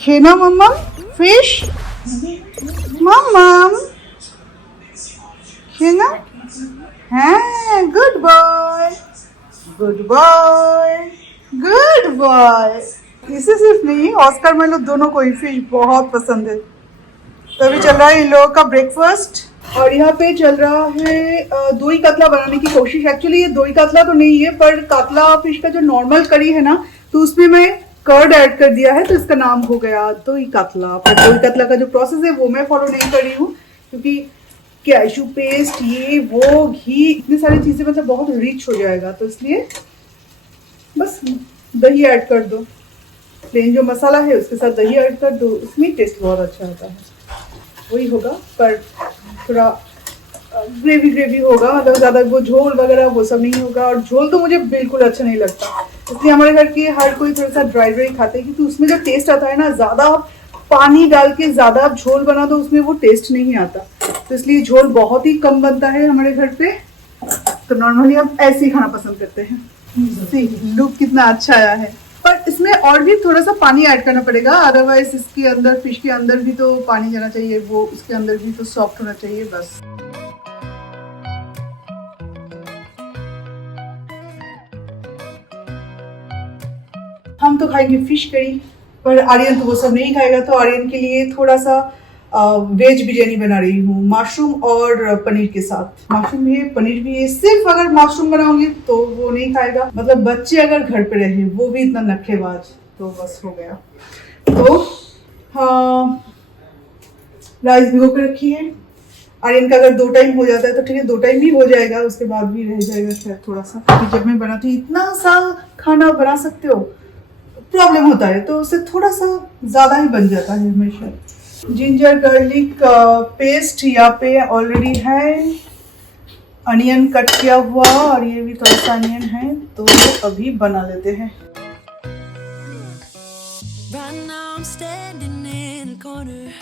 Kena mama, fish. Mama, Kena. हाँ, good boy, good boy, good boy. इसे सिर्फ नहीं, ऑस्कर में लोग दोनों को ही फिश बहुत पसंद है। तो अभी चल रहा है इन लोगों का ब्रेकफास्ट और यहाँ पे चल रहा है दोई कतला बनाने की कोशिश। एक्चुअली ये दोई कतला तो नहीं है, पर कतला फिश का जो नॉर्मल करी है ना, तो उसमें मैं कर्ड ऐड कर दिया है, तो इसका नाम हो गया दोई कतला। पर दोई कतला का जो प्रोसेस है वो मैं फॉलो नहीं कर रही हूँ, क्योंकि कैशू पेस्ट, ये वो, घी, इतनी सारी चीजें मतलब बहुत रिच हो जाएगा, तो इसलिए बस दही ऐड कर दो। प्लेन जो मसाला है उसके साथ दही ऐड कर दो, इसमें टेस्ट बहुत अच्छा आता है। वही होगा, पर थोड़ा ग्रेवी ग्रेवी होगा, मतलब ज़्यादा वो झोल वगैरह वो सब नहीं होगा। और झोल तो मुझे बिल्कुल अच्छा नहीं लगता, इसलिए हमारे घर के हर कोई थोड़ा सा ड्राई ड्राई खाते हैं, क्योंकि उसमें जो टेस्ट आता है ना, ज़्यादा पानी डाल के ज़्यादा आप झोल बना दो उसमें वो टेस्ट नहीं आता, तो इसलिए झोल बहुत ही कम बनता है हमारे घर पे। तो नॉर्मली हम ऐसे ही खाना पसंद करते हैं। लुक कितना अच्छा आया है, पर इसमें और भी थोड़ा सा पानी ऐड करना पड़ेगा, अदरवाइज इसके अंदर, फिश के अंदर भी तो पानी जाना चाहिए, वो इसके अंदर भी तो सॉफ्ट होना चाहिए बस। हम तो खाएंगे फिश करी, पर आर्यन तो वो सब नहीं खाएगा, तो आर्यन के लिए थोड़ा सा वेज बिरयानी बना रही हूँ, मशरूम और पनीर के साथ। मशरूम भी है, पनीर भी है। सिर्फ अगर मशरूम बनाऊंगी तो वो नहीं खाएगा, मतलब बच्चे अगर घर पे रहे, वो भी इतना नखरेबाज, तो बस हो गया। तो हाँ, राइस भिगो के रखी है। आर्यन का अगर 2 टाइम हो जाता है तो ठीक है, 2 टाइम ही हो जाएगा, उसके बाद भी रह जाएगा शायद थोड़ा सा, क्योंकि जब मैं बनाती हूँ इतना सा खाना बना सकते हो, प्रॉब्लम होता है, तो उससे थोड़ा सा ज़्यादा ही बन जाता है हमेशा। जिंजर गार्लिक पेस्ट यहाँ पे ऑलरेडी है, अनियन कट किया हुआ, और ये भी थोड़ा सा अनियन है, तो अभी बना लेते हैं। Right now I'm standing in the corner.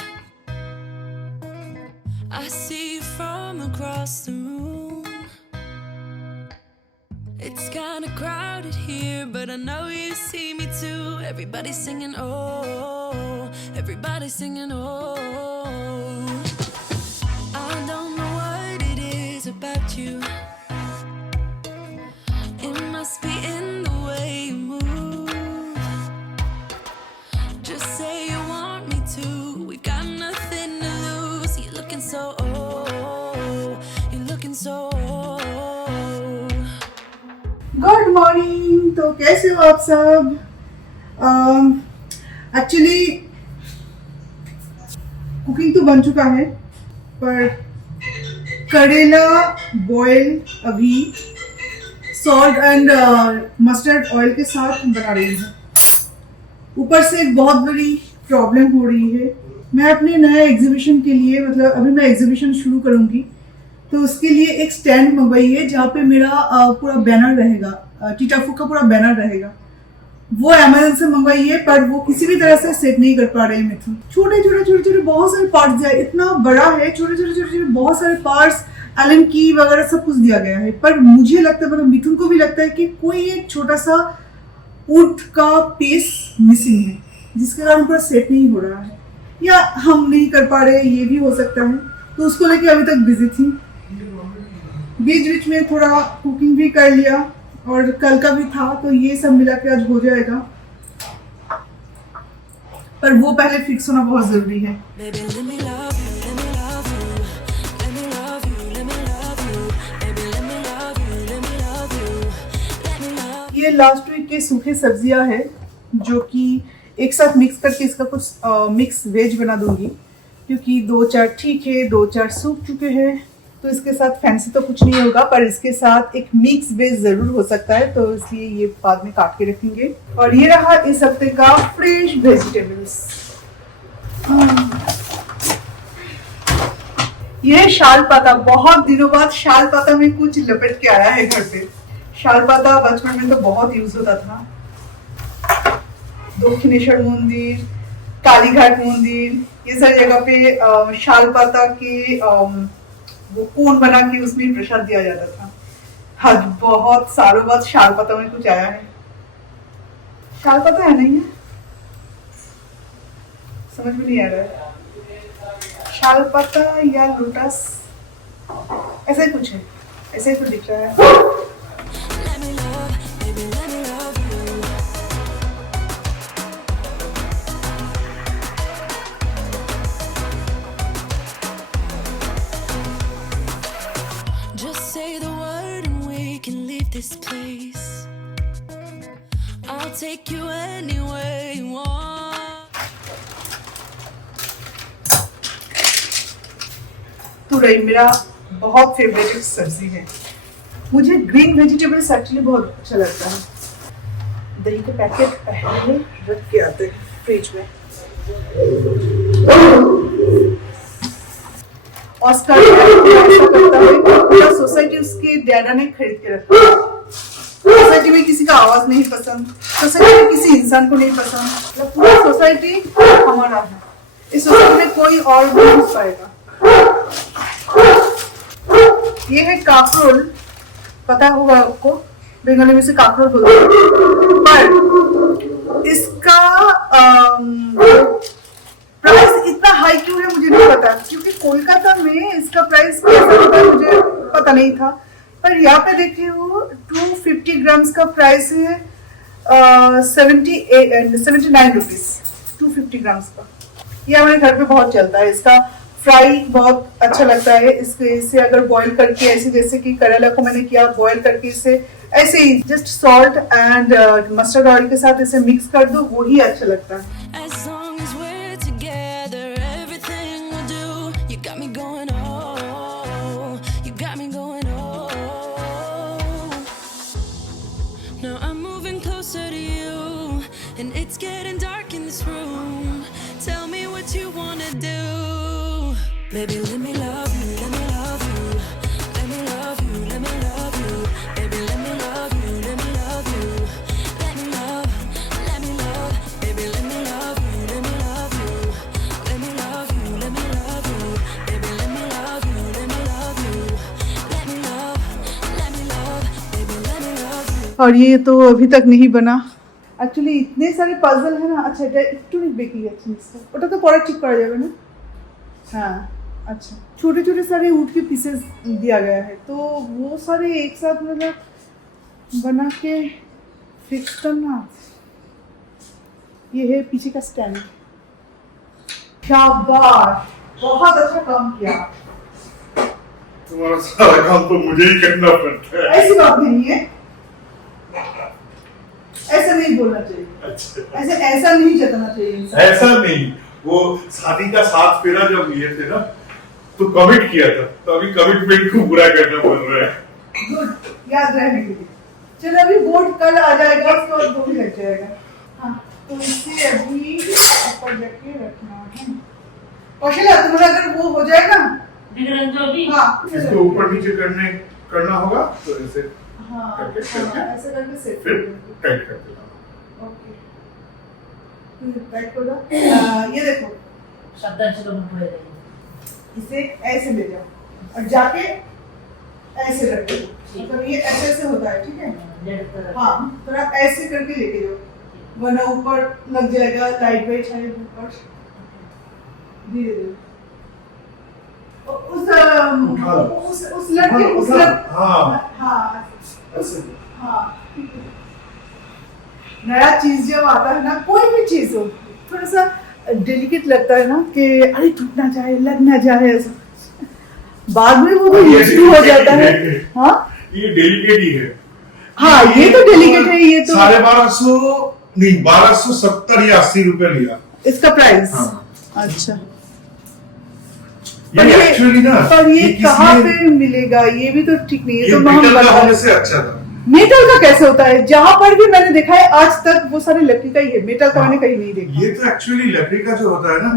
I see you from across the room. It's kinda crowded here, but I know you see me too. Everybody's singing, oh, everybody's singing, oh. I don't know what it is about you. It must be in the way you move. Just say you want me to. We got nothing to lose. You're looking so, oh, you're looking so, oh. Good morning. तो कैसे हो आप सब? Actually cooking तो बन चुका है, पर करेला बॉयल अभी सॉल्ट एंड मस्टर्ड ऑयल के साथ बना रही हूँ। ऊपर से एक बहुत बड़ी प्रॉब्लम हो रही है। मैं अपने नए एग्जीबिशन के लिए, मतलब अभी मैं एग्जीबिशन शुरू करूँगी, तो उसके लिए एक स्टैंड मंगवाई है, जहाँ पे मेरा पूरा बैनर रहेगा, टीटाफू का पूरा बैनर रहेगा। वो अमेज़न से मंगवाई है, पर वो किसी भी तरह से सेट नहीं कर पा रहे हैं मिथुन। छोटे छोटे छोटे छोटे बहुत सारे पार्ट्स दिया, इतना बड़ा है, छोटे छोटे छोटे छोटे बहुत सारे पार्ट्स, एलन की वगैरह सब कुछ दिया गया है, पर मुझे लगता है, मतलब मिथुन को भी लगता है कि कोई एक छोटा सा वुड का पीस मिसिंग है, जिसके कारण पूरा सेट नहीं हो रहा है, या हम नहीं कर पा रहे, ये भी हो सकता है। तो उसको लेके अभी तक बिजी थी। बीच बीच में थोड़ा कुकिंग भी कर लिया, और कल का भी था, तो ये सब मिला के आज हो जाएगा, पर वो पहले फिक्स होना बहुत जरूरी है। ये लास्ट वीक के सूखे सब्जियां हैं, जो कि एक साथ मिक्स करके इसका कुछ मिक्स वेज बना दूंगी, क्योंकि 2-4 ठीक है, 2-4 सूख चुके हैं, तो इसके साथ फैंसी तो कुछ नहीं होगा, पर इसके साथ एक मिक्स वेज जरूर हो सकता है, तो इसलिए ये बाद में काट के रखेंगे। और ये रहा इस हफ्ते का फ्रेश वेजिटेबल्स। ये शाल पाता, बहुत दिनों बाद शाल पाता में कुछ लपेट के आया है घर पे। शाल पाता बचपन में तो बहुत यूज होता था, दक्षिणेश्वर मंदिर, कालीघाट मंदिर, ये सारी जगह पे शाल पाता के वो कोन बना के उसमें प्रसाद दिया जाता था। आज बहुत सालों बाद शाल पता में कुछ आया है। शाल पता है नहीं है? समझ में नहीं आ रहा है, शालपत्ता या लोटस, ऐसा ही कुछ है, ऐसा ही कुछ दिख रहा है। Just say the word and we can leave this place. I'll take you anywhere you want. तुरई मेरा बहुत फेवरेट सब्जी है, मुझे ग्रीन वेजिटेबल्स एक्चुअली बहुत अच्छा लगता है। दही के पैकेट पहले रख के आते हैं फ्रिज में। ऑस्कर ऐसा करता है, पूरा सोसाइटी उसके डैडा ने खरीद के रखा है। सोसाइटी में किसी का आवाज नहीं पसंद, सोसाइटी में किसी इंसान को नहीं पसंद, मतलब पूरा सोसाइटी हमारा है, इस सोसाइटी में कोई और नहीं घुस पाएगा। ये है काकरोल, पता होगा आपको, बंगाली में से काकरोल बोलते हैं, पर इसका प्राइस इतना हाई क्यों है मुझे नहीं पता, क्योंकि कोलकाता में इसका प्राइस कैसा होता है मुझे पता नहीं था, पर यहाँ पे देखिए हो 250 ग्राम्स का प्राइस है 79 रुपीज 250 ग्राम्स का। ये हमारे घर पे बहुत चलता है, इसका फ्राई बहुत अच्छा लगता है। इसे अगर बॉईल करके ऐसे, जैसे कि करेला को मैंने किया, बॉईल करके इसे ऐसे ही just salt and mustard oil के साथ इसे मिक्स कर दो, वो ही अच्छा लगता है। As long as we're together, everything we'll do. You got me going, oh, you got me going, oh. Now I'm moving closer to you, and it's getting dark in this room. Tell me what you wanna do. Baby, let me love you, let me love you. Let me love you, let me love you. Baby, let me love you, let me love you. Let me love, let me love. Baby, let me love you, let me love you. Let me love you, let me love you. Baby, let me love you, let me love you. Let me love, let me love. Baby, let me love you. और ये तो अभी तक नहीं बना, actually इतने सारे puzzle है ना। अच्छा এটা একটু বেকি আছে इसका, ওটা তো পরে ঠিক করা যাবে না। हाँ अच्छा, छोटे छोटे सारे ऊट के पीसेस दिया गया है, तो वो सारे एक साथ मतलब बना के फिक्स करना। ये है पीछे का स्टैंड। शाबाश, बहुत अच्छा काम किया। तुम्हारा सारा काम तो मुझे ही करना पड़ता है। ऐसी बात नहीं है, ऐसा नहीं बोलना चाहिए, अच्छा। ऐसा नहीं जताना चाहिए इंसान। ऐसा नहीं, वो शादी का 7 फेरा जब लिए थे ना, तो कमिट किया था, तो अभी कमिटमेंट को पूरा करना पड़ रहा है। गुड, याद रहने के लिए। चलो अभी बोर्ड कल आ जाएगा, उसके बाद बोर्ड लग जाएगा। हाँ, तो इसे अभी ऊपर जाके रखना है। कौशल्या, तुम्हारा अगर वो हो जाएगा, हाँ, इसको ऊपर नीचे करना होगा, तो ऐसे हाँ, करके ऐसे करके सेट फिर कर देंगे। टाइट कर देना। ओके, टाइट कर दो। ये देखो, इसे ऐसे ले जाओ और जाके ऐसे रख दो, मतलब ये ऐसे ऐसे होता है, ठीक है? हाँ, थोड़ा ऐसे करके लेके जाओ, वरना ऊपर लग जाएगा, लाइट वेट है ऊपर। धीरे धीरे उस लड़के हाँ ठीक है। नया चीज जब आता है ना, कोई भी चीज हो, थोड़ा सा डेलिकेट लगता है ना कि अरे टूट ना जाए, लग ना जाए, ऐसा। बाद में वो भी इश्यू हो जाता है। हाँ, ये डेलिकेट ही है। हाँ, ये तो डेलिकेट है। ये तो 1250 नहीं, 1270 या 80 रुपए लिया इसका प्राइस। हाँ। अच्छा, ये एक्चुअली ना, पर ये कहाँ पे मिलेगा, ये भी तो ठीक नहीं है। ये तो मेटल का होने से अच्छा था। मेटल का कैसे होता है? जहाँ पर भी मैंने देखा है आज तक वो सारे लकड़ी का ही है, मेटल का मैंने कहीं नहीं देखा। ये तो एक्चुअली लकड़ी का जो होता है ना,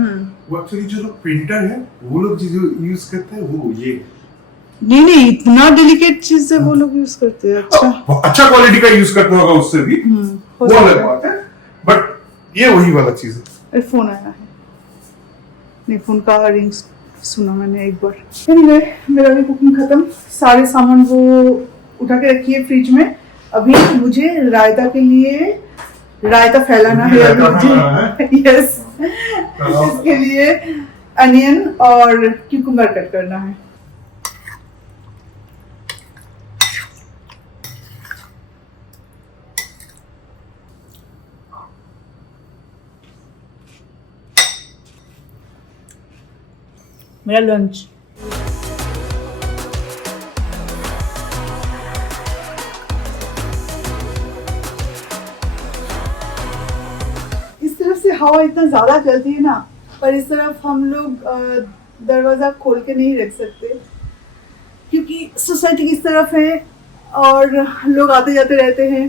वो एक्चुअली जो लोग प्रिंटर है वो लोग जो यूज करते हैं वो ये नहीं, इतना डेलिकेट चीज है वो लोग यूज करते हैं। अच्छा क्वालिटी का यूज करते होगा, उससे भी वो अलग बात है, बट ये वही वाला चीज है। अरे फोन आया है, नहीं फोन का रिंग सुना मैंने एक बार। एनीवे, मेरा भी कुकिंग खत्म, सारे सामान वो उठा के रखिए फ्रिज में। अभी मुझे रायता के लिए रायता फैलाना है अभी मुझे। यस, इसके लिए अनियन और क्यूकम्बर कट करना है। मेरा लंच। इस तरफ से हवा इतना ज्यादा चलती है ना, पर इस तरफ हम लोग दरवाजा खोल के नहीं रख सकते क्योंकि सोसाइटी इस तरफ है और लोग आते जाते रहते हैं।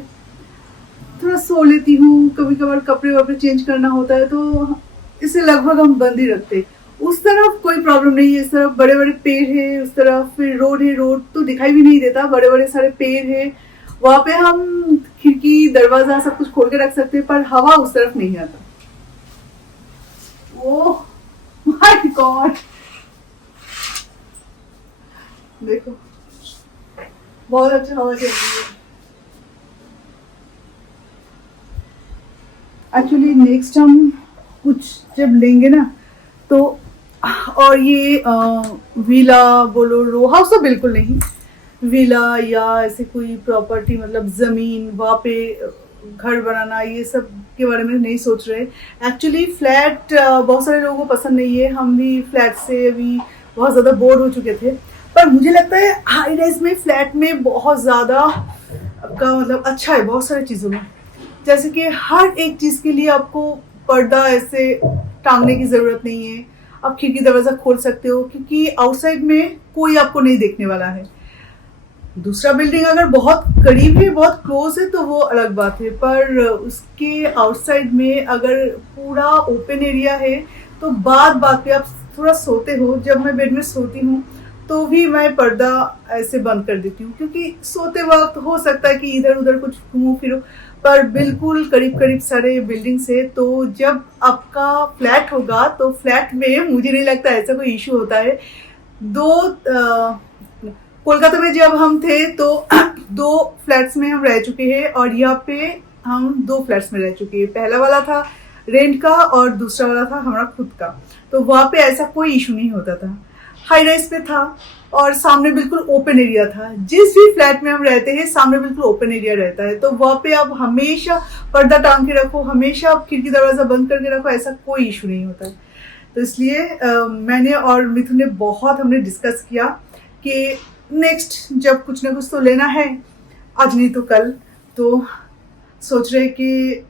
थोड़ा सो लेती हूँ, कभी कभार कपड़े वपड़े चेंज करना होता है, तो इसे लगभग हम बंद ही रखते। उस तरफ कोई प्रॉब्लम नहीं है, इस तरफ बड़े बड़े पेड़ है, उस तरफ फिर रोड है, रोड तो दिखाई भी नहीं देता, बड़े बड़े सारे पेड़ है, वहां पे हम खिड़की दरवाजा सब कुछ खोल के रख सकते हैं, पर हवा उस तरफ नहीं आता। ओह माय गॉड, देखो बहुत अच्छा हवा चल रही है। एक्चुअली नेक्स्ट हम कुछ जब लेंगे ना तो, और ये विला बोलो, रो हाउस तो बिल्कुल नहीं, विला या ऐसे कोई प्रॉपर्टी मतलब जमीन वहाँ पे घर बनाना, ये सब के बारे में नहीं सोच रहे। एक्चुअली फ्लैट बहुत सारे लोगों को पसंद नहीं है, हम भी फ्लैट से अभी बहुत ज़्यादा बोर हो चुके थे, पर मुझे लगता है हाई राइज में फ्लैट में बहुत ज़्यादा आपका मतलब अच्छा है बहुत सारी चीज़ों में, जैसे कि हर एक चीज़ के लिए आपको पर्दा ऐसे टांगने की ज़रूरत नहीं है, आप खिड़की दरवाज़ा खोल सकते हो क्योंकि आउटसाइड में कोई आपको नहीं देखने वाला है। दूसरा बिल्डिंग अगर बहुत करीब है, बहुत क्लोज है तो वो अलग बात है, पर उसके आउटसाइड में अगर पूरा ओपन एरिया है तो बात बात पे आप थोड़ा सोते हो। जब मैं बेड में सोती हूँ तो भी मैं पर्दा ऐसे बंद कर देती हूँ क्योंकि सोते वक्त हो सकता है कि इधर उधर कुछ घूमो फिरो, पर बिल्कुल करीब करीब सारे बिल्डिंग से। तो जब आपका फ्लैट होगा तो फ्लैट में मुझे नहीं लगता ऐसा कोई इशू होता है। कोलकाता में जब हम थे तो 2 फ्लैट्स में हम रह चुके हैं और यहाँ पे हम 2 फ्लैट्स में रह चुके हैं। पहला वाला था रेंट का और दूसरा वाला था हमारा खुद का, तो वहाँ पे ऐसा कोई इशू नहीं होता था। हाई राइज पे था और सामने बिल्कुल ओपन एरिया था। जिस भी फ्लैट में हम रहते हैं सामने बिल्कुल ओपन एरिया रहता है, तो वहाँ पे आप हमेशा पर्दा टांग के रखो, हमेशा आप खिड़की दरवाजा बंद करके रखो, ऐसा कोई इशू नहीं होता है। तो इसलिए मैंने और मिथुन ने बहुत हमने डिस्कस किया कि नेक्स्ट जब कुछ ना कुछ तो लेना है, आज नहीं तो कल, तो सोच रहे कि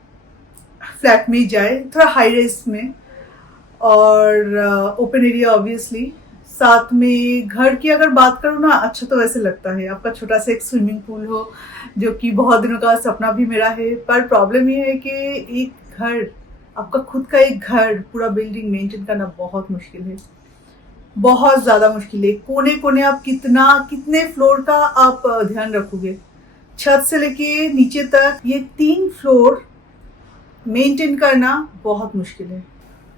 फ्लैट में ही जाए, थोड़ा हाई राइज में और ओपन एरिया ऑब्वियसली। साथ में घर की अगर बात करूँ ना, अच्छा तो वैसे लगता है आपका छोटा सा एक स्विमिंग पूल हो, जो कि बहुत दिनों का सपना भी मेरा है। पर प्रॉब्लम ये है कि एक घर, आपका खुद का एक घर, पूरा बिल्डिंग मेंटेन करना बहुत मुश्किल है, बहुत ज़्यादा मुश्किल है। कोने कोने आप कितने फ्लोर का आप ध्यान रखोगे, छत से लेके नीचे तक ये 3 फ्लोर मेंटेन करना बहुत मुश्किल है।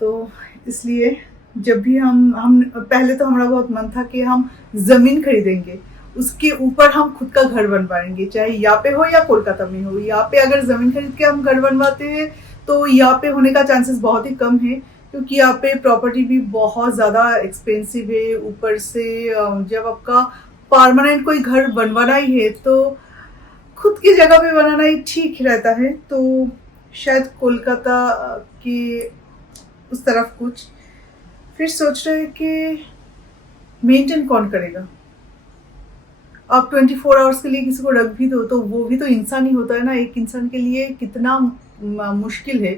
तो इसलिए जब भी हम पहले तो हमारा बहुत मन था कि हम ज़मीन खरीदेंगे, उसके ऊपर हम खुद का घर बनवाएंगे, चाहे यहाँ पे हो या कोलकाता में हो। यहाँ पे अगर ज़मीन खरीद के हम घर बनवाते हैं तो यहाँ पे होने का चांसेस बहुत ही कम है, क्योंकि यहाँ पे प्रॉपर्टी भी बहुत ज़्यादा एक्सपेंसिव है। ऊपर से जब आपका परमानेंट कोई घर बनवाना ही है तो खुद की जगह पे बनाना ही ठीक रहता है। तो शायद कोलकाता की उस तरफ कुछ, फिर सोच रहे हैं कि मेंटेन कौन करेगा। आप 24 आवर्स के लिए किसी को रख भी दो तो वो भी तो इंसान ही होता है ना। एक इंसान के लिए कितना मुश्किल है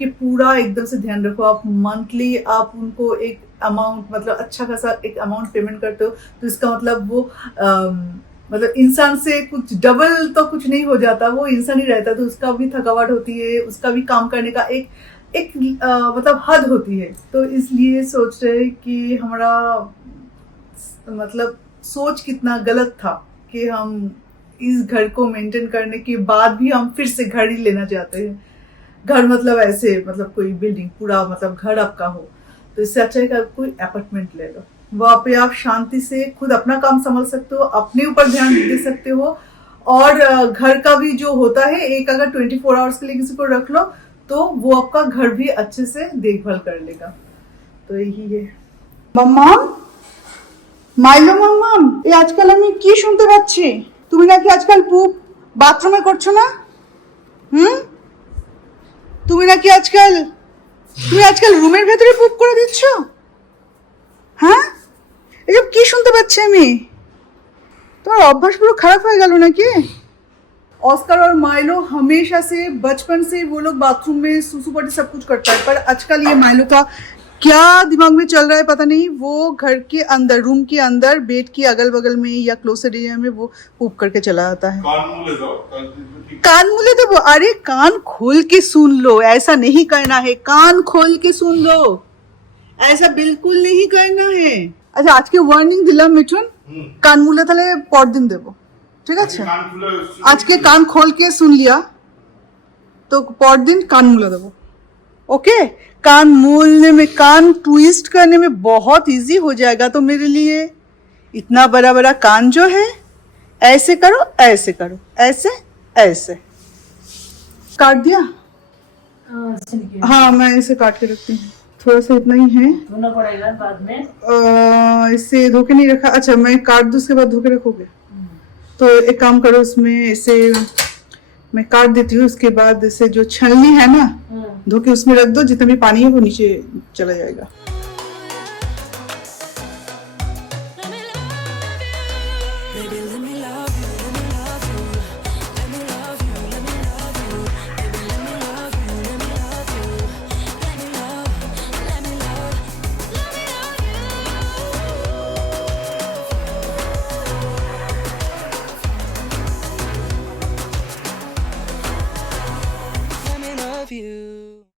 कि पूरा एकदम से ध्यान रखो। आप मंथली आप उनको एक अमाउंट, मतलब अच्छा खासा एक अमाउंट पेमेंट करते हो, तो इसका मतलब वो मतलब इंसान से कुछ डबल तो कुछ नहीं हो जाता, वो इंसान ही रहता है। तो उसका भी थकावट होती है, उसका भी काम करने का एक मतलब हद होती है। तो इसलिए सोच रहे कि हमारा मतलब सोच कितना गलत था कि हम इस घर को मेंटेन करने के बाद भी हम फिर से घर ही लेना चाहते हैं। घर मतलब ऐसे, मतलब कोई बिल्डिंग पूरा, मतलब घर आपका हो, तो इससे अच्छा है कि आप कोई अपार्टमेंट ले लो। वहाँ पे आप शांति से खुद अपना काम संभाल सकते हो, अपने ऊपर ध्यान दे सकते हो। और घर का भी जो होता है, एक अगर 24 आवर्स के लिए किसी को रख लो तो वो आपका घर भी अच्छे से देखभाल कर लेगा। तो यही है। मम्मा মাইলো মাম্মাম, এই আজকাল আমি কি শুনতে পাচ্ছি? তুমি নাকি আজকাল পুপ বাথরুমে করছো না? তুমি নাকি আজকাল রুমের ভেতরে পুপ করে দিচ্ছ? হ্যাঁ, এসব কি শুনতে পাচ্ছি আমি? তোমার অভ্যাস পুরো খারাপ হয়ে গেল নাকি? ऑस्कर और माइलो हमेशा से बचपन से वो लोग बाथरूम में सुसु पटी सब कुछ करता है, पर आजकल ये माइलो का क्या दिमाग में चल रहा है पता नहीं। वो घर के अंदर, रूम के अंदर, बेड के अगल बगल में या क्लोजर एरिया में वो पूप करके चला आता है। कान मुले दो। अरे कान खोल के सुन लो, ऐसा नहीं करना है। कान खोल के सुन लो, ऐसा बिल्कुल नहीं करना है। अच्छा, आज के वार्निंग दिलाम मिठुन, कान मुले তাহলে পরদিন দেবো, ঠিক আছে? আজকে कान खोल के सुन लिया तो পরদিন कान मुले देबो। ओके, कान मूलने में, कान ट्विस्ट करने में बहुत इजी हो जाएगा तो मेरे लिए। इतना बड़ा बड़ा कान जो है, ऐसे करो, ऐसे करो, ऐसे ऐसे। काट दिया? हाँ, मैं इसे काट के रखती हूँ। थोड़ा सा इतना ही है, धोना पड़ेगा बाद में। इसे धो के नहीं रखा। अच्छा, मैं काट दूँ उसके बाद धो के रखोगे? तो एक काम करो, इसमें इसे मैं काट देती हूँ। उसके बाद इसे जो छलनी है ना, धो के उसमें रख दो। जितना भी पानी है वो नीचे चला जाएगा।